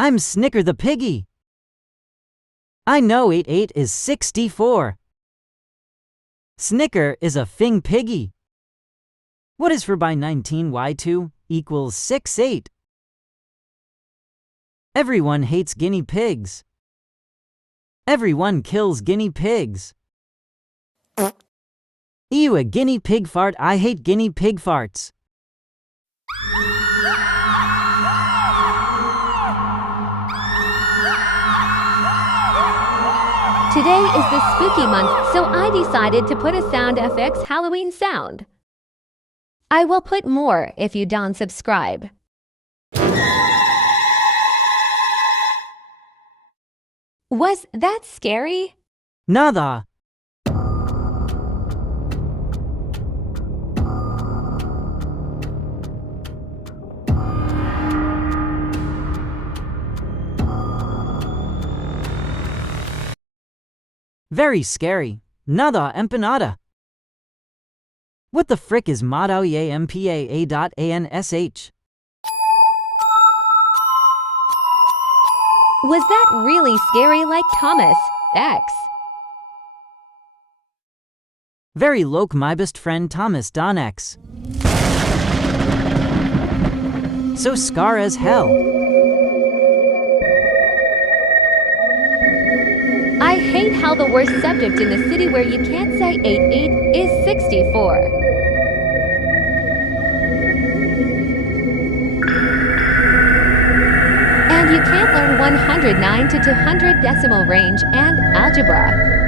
I'm Snicker the Piggy. I know 88 is 64. Snicker is a fing piggy. What is 4 by 19y2 equals 68? Everyone hates guinea pigs. Everyone kills guinea pigs. Ew, a guinea pig fart. I hate guinea pig farts. Today is the spooky month, so I decided to put a sound FX Halloween sound. I will put more if you don't subscribe. Was that scary? Nada. Very scary. Nada empanada. What the frick is MPAA.ANSH? Was that really scary like Thomas X? Very loke my best friend Thomas Don X. So scar as hell. I hate how the worst subject in the city where you can't say 88 is 64. And you can't learn 109 to 200 decimal range and algebra.